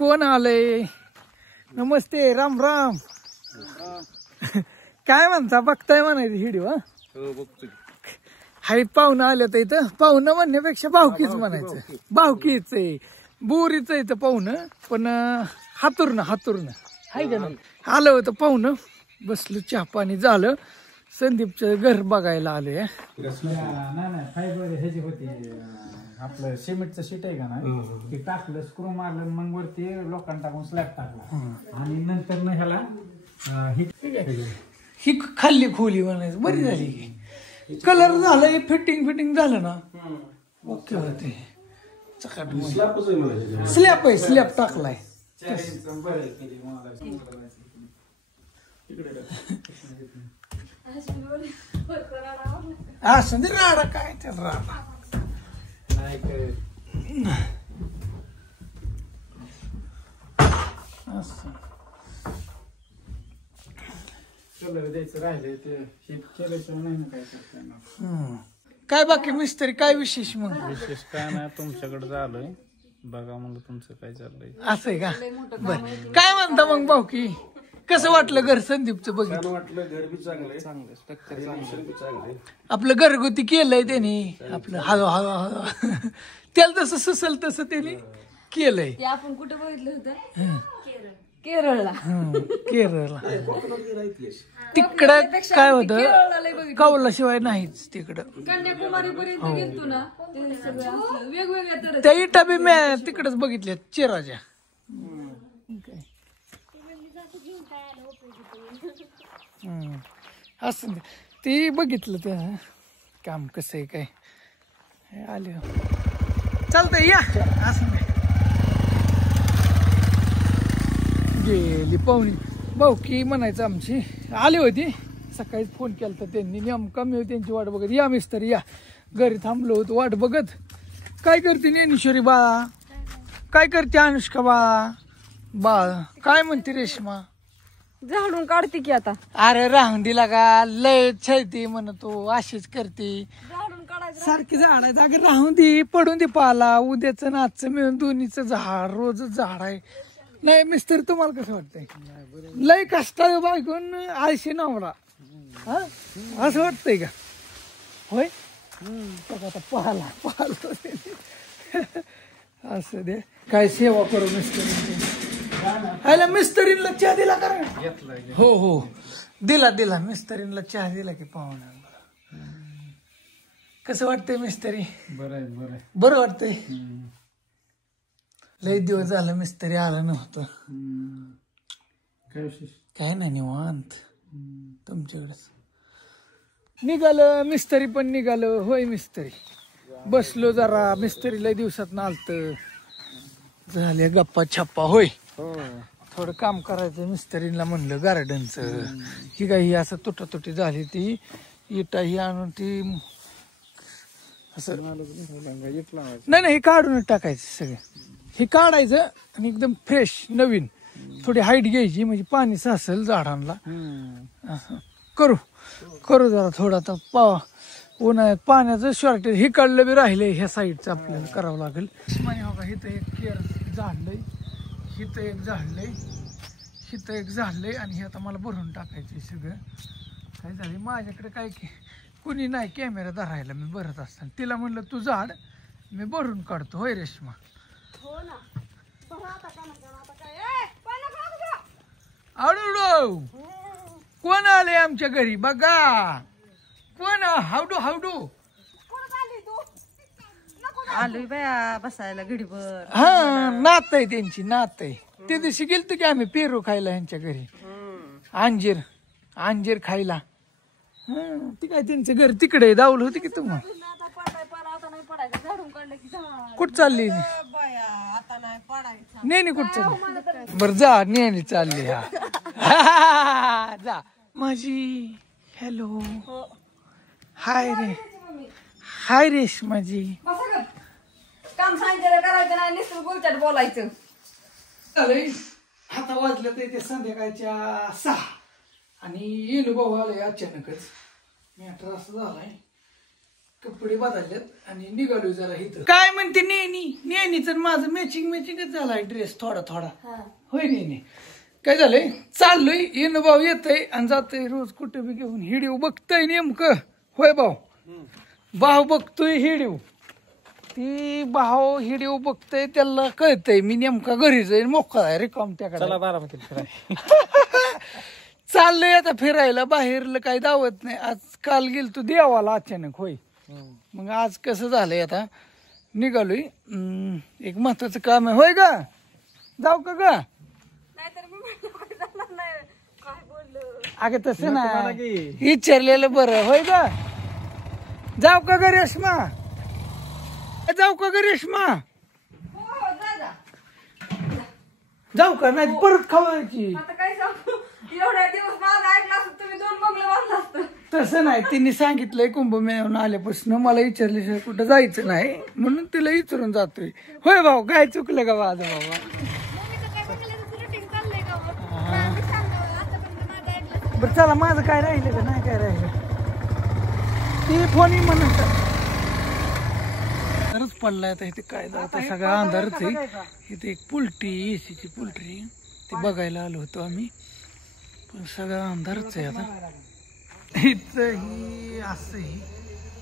कोण आलंय? नमस्ते, राम राम. काय म्हणता, बघताय म्हणायचं व्हिडिओ? हाय पाहुणं आलं तर इथं. पाहुणं म्हणण्यापेक्षा भावकीच म्हणायचं. भावकीच आहे, बोरीच आहे इथं पाहुणं. पण हातुरनं हाय का नाही. आलं होतं पाहुणं, बसलो, चहा पाणी झालं. संदीपचं घर बघायला आलोय. नाही फायबर ह्याची होती, आपलं सिमेंटचं शीट आहे का ना, ते टाकलं, स्क्रू मारलं, मग वरती लोकांना टाकून स्लॅब टाकला आणि नंतर ना ह्याला ही खाल्ली खोली म्हणायचं. बरी झाली की कलर झालं, फिटिंग झालं ना, ओके होते. स्लॅब टाकलाय. असं राडा काय त्या राडा असं कलर द्यायचं राहिले ते केल्याशिवाय नाही ना काय करताना. काय बाकी मिस्त्री, काय विशेष? मग विशेष काय नाही, तुमच्याकडे झालंय बघा मग तुमचं काय चाललंय. असं आहे का? बर, काय म्हणता मग भाऊकी? कसं वाटलं घर संदीपचं? बघितलं वाटलं, घर बी चांगलं, आपलं घरगुती केलंय त्यांनी. आपलं हळू त्याला तसं सुसल तसं त्यांनी केलंय. ते आपण कुठं बघितलं होतं? केरळला. तिकडं काय होतं, कौलाशिवाय नाहीच तिकडं. कन्याकुमारी पर्यंत गेलतो ना, ते सगळं वेगवेगळ्या त्या इटा बी मी तिकडच बघितल्या, चिराच्या. असं ते बघितलं तर काम कसं आहे काय. आले चालतंय, या. असं गेली पाहुणी. भाऊकी म्हणायचं आमची आली होती, सकाळीच फोन केला तर त्यांनी. नेमका मी त्यांची वाट बघत, या मिस्तर या. घरी थांबलो होतो वाट बघत. काय करते ज्ञानेश्वरी बाळा? काय करते अनुष्का बाळा? काय म्हणते रेश्मा? झाडून काढते की आता. अरे राहून दिला का, लय छळती म्हणतो, अशीच करते झाडून काढायचं सारखी. झाडायचं अगं राहून दे, पडून दे पाला. उद्याचं नाचचं मिळून दोन्हीचं झाड, रोजच झाड आहे. नाही मिस्टर, तुम्हाला कसं वाटतंय? लय कष्टाळ बायकून आळशी नवरा, असं वाटतंय का? होय, आता पाहाला असं दे. काय सेवा करू मिस्टरींची. मिस्टरींना चहा दिला का? हो दिला मिस्टरींना चहा दिला की पाहुण्या. कसं वाटतंय मिस्त्री? बरं वाटतंय. लय दिवस झालं मिस्त्री आलं नव्हतं. काय नाही, निवांत. तुमच्याकडेच निघालं मिस्त्री पण निघालं. होय मिस्त्री, बसलो जरा. मिस्त्री लय दिवसात आलत, झाले गप्पा छप्पा. होय, थोडं काम करायचं मिस्त्रीला म्हणलं गार्डनचं. ही काही असं तुटातुटी झाली, ती इटा ही आणून ती असं नाही, हे काढूनच टाकायचं सगळं. हे काढायचं आणि एकदम फ्रेश नवीन थोडी हाईट घ्यायची, म्हणजे पाणी साचल झाडांना. असं करू जरा थोडं. आता उन्हाळ्यात पाण्याचं शॉर्टेज. हे काढलं बी राहिलंय, ह्या साईडचं आपल्याला करावं लागेल. इथं एक केर झाडलंय, हिथं एक झाडलंय, हिथं एक झाडलंय, आणि हे आता मला भरून टाकायचंय सगळं. काय झालं, माझ्याकडे काय कुणी नाही कॅमेरा धरायला. मी भरत असताना तिला म्हणलं तू झाड, मी भरून काढतो. होय रेश्मा? आडू कोण आले आमच्या घरी? बघा कोण. हावडू आलोय बाया बसायला घडीभर. हा, नात आहे त्यांची, नात आहे. ते दिवशी गेलतो की आम्ही पेरू खायला यांच्या घरी, अंजीर खायला. ती काय त्यांचं घर तिकडे दावलं होती की तुम्हाला. कुठं चालली नेहमी? कुठं चालली? बरं जा, नेहमी चालली. हा जा माझी. हॅलो, हाय रेश्माजी. काम सांगितलं करायचं नाही, नुसतं बोलच्यात बोलायचं. आता वाजलं ते संध्याकाळच्या 6 आणि येलो भाऊ आलाय अचानकच. मॅटर असं झालाय, कपडे बदललेत आणि निघालो जरा इथं. काय म्हणते नेनीच माझं मॅचिंगच झालाय ड्रेस थोडा थोडा. होय नेनी काय झालंय चाललोय येणं भाऊ येतय आणि जातय रोज कुठे बी घेऊन हिडीव बघतय नेमकं. होय भाऊ बघतोय हिडीव. ती भाऊ हिडीव बघतय त्याला कळतय मी नेमका घरी जाईन मोकळा आहे रिकाम त्याकडे. बारामतीला चाललंय आता फिरायला बाहेरला काही दावत नाही. आज काल गेलतो देवाला अचानक. होय मग आज कसं झालंय आता निघालोय. एक महत्वाचं काम आहे. होय का जाऊ का ग? अगं तसं ना विचारलेलं बरं. होय का जाऊ का ग रेश्मा? जाऊ का ग रेश्मा? जाऊ का नाही परत खावायची? तसं नाही तिने सांगितलंय कुंभमेळ्यावरून आल्यापासून मला विचारल्याशिवाय कुठं जायचं नाही म्हणून तिला विचारून जातोय. होय भाऊ काय चुकलं का माझं बाबा? बरं चला माझं काय राहिलं का नाही काय राहिलं ती फोन म्हणत तरच पडलाय. आता इथे काय जातं सगळा अंधारच आहे. इथे एक पोल्ट्री एसीची पोल्ट्री ते बघायला आलो होतो आम्ही पण सगळा अंधारच आहे. आता इथं ही असं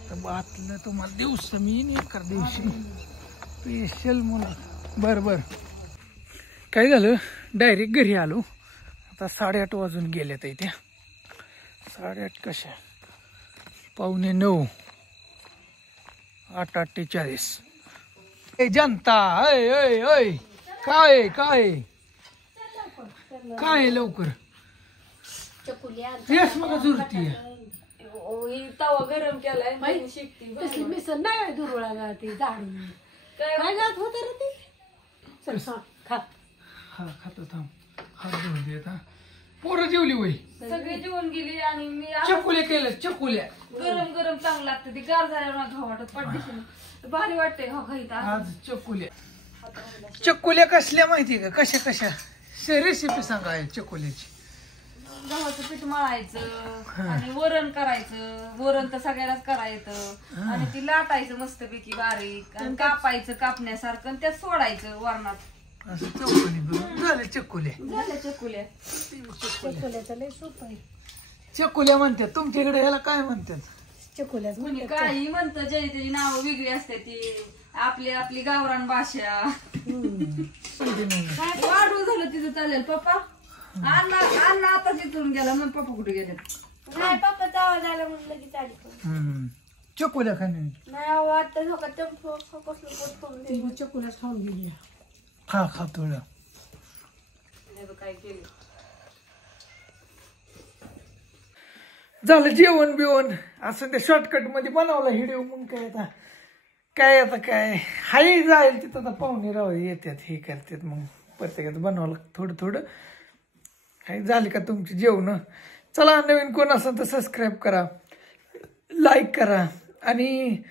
तर आतलं तुम्हाला दिवस मी एका दिवशी स्पेशल म्हणून. बरं काय झालं डायरेक्ट घरी आलो. आता 8:30 वाजून गेल्यात इथे. 8:30 कशा 8:45. 8:48. ए जनता अय काय लवकर मग जुरती तवा गरम केलाय शिकती मिसळ नाही दुर्वळा ती झाडून काय जात होत रे ती. चल खा खातो थांब. हात धुवून दे आता. पोरं जेवली वय सगळे जेवण गेली आणि मी चकुल्या केल्या. चकुल्या गरम चांगलं लागतं. ते गार झाल्यावर खाऊ वाटत पडते भारी वाटते. हो खाईत आज चकुल्या कसल्या माहितीये का? कशा रेसिपी सांगा चकुल्याची. गव्हाचं पीठ मळायचं आणि वरण करायचं. वरण तर सगळ्यालाच करायचं आणि ती लाटायचं मस्तपैकी बारीक आणि कापायचं कापण्यासारखं आणि त्यात सोडायचं वरणात. असं चौकणी झाल्या चकुल्या. चकोल्याचं लय सोपं आहे. चकुल्या म्हणतात तुमच्याकडे ह्याला काय म्हणतात? चकोल्याच कोणी काही म्हणतं ज्याची त्याची नावं वेगळी असते. ती आपली गावरान भाषा. वाढू झालं तिथं चालेल. पप्पा अण्णा आता तिथून गेला मग पप्पा कुठे गेले? नाही पप्पाचा आवाज आला म्हणून लगेच आली. चकुल्या खाणे नाही वाटत चकोल्याच खाऊन गेली. खा थोडं. काय केलं झालं जेवण बिवण असं त्या शॉर्टकट मध्ये बनवला व्हिडिओ. मग काय हाय जाईल तिथं आता पाहुणे राव येतात हे करतात मग प्रत्येकाचं बनवायला थोडं. काही झाली का तुमची जेवण? चला नवीन कोण असेल तर सबस्क्राईब करा, लाईक करा आणि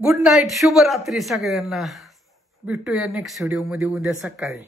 गुड नाईट, शुभरात्री सगळ्यांना. भेटूया नेक्स्ट व्हिडिओ मध्ये उद्या सकाळी.